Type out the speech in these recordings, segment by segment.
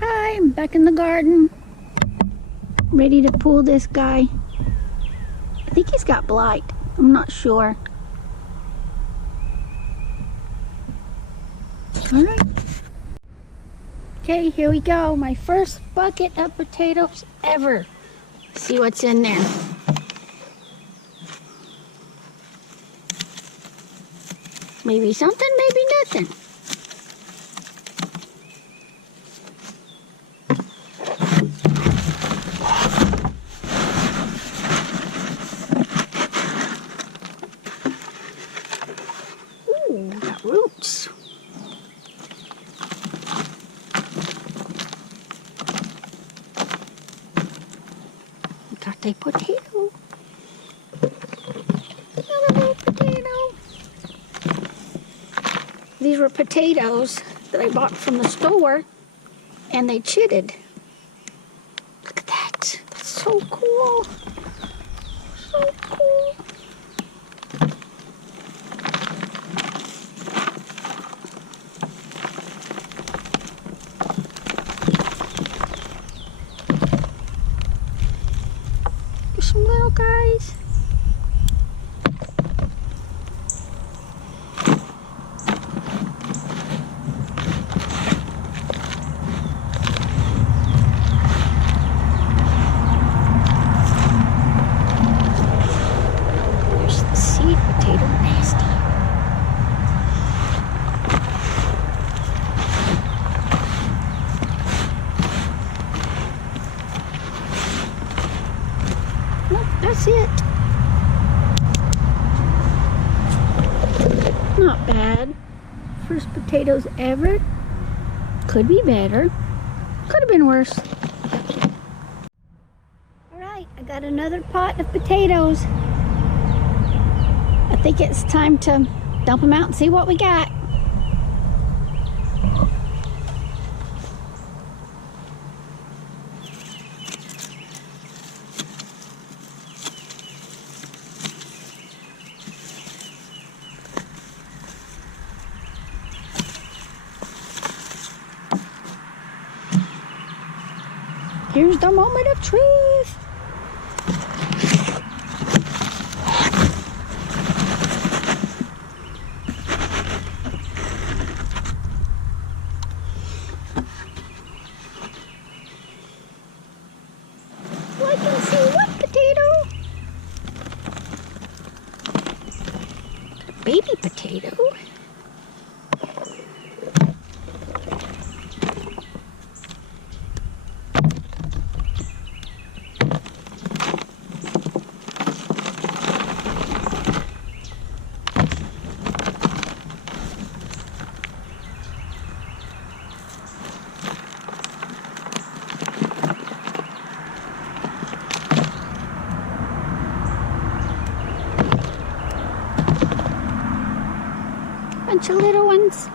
Hi, I'm back in the garden, ready to pull this guy. I think he's got blight. I'm not sure. Alright. Okay, here we go. My first bucket of potatoes ever. Let's see what's in there. Maybe something, maybe nothing. Ooh, got roots. Got a potato. Another little potato. These were potatoes that I bought from the store, and they chitted. Look at that. That's so cool. So cool. There's some little guys. Potato nasty. Nope, that's it. Not bad. First potatoes ever. Could be better. Could have been worse. Alright, I got another pot of potatoes. I think it's time to dump them out and see what we got. Here's the moment of truth. I can see what potato? A baby potato. Bunch of little ones.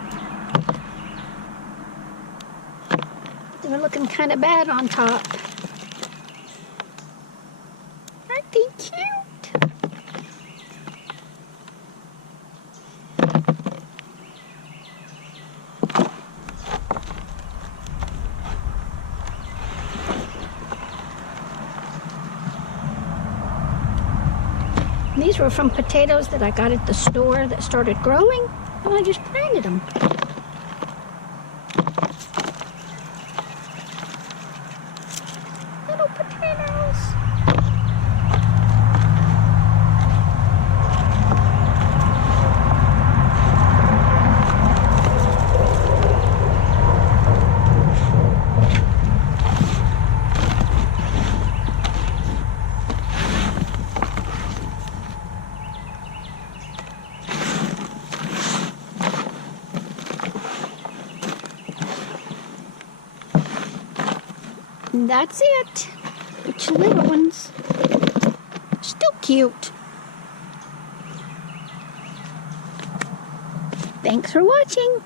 They're looking kind of bad on top. Aren't they cute? These were from potatoes that I got at the store that started growing. And I just planted them. Little potatoes. And that's it. Which little ones. Still cute. Thanks for watching.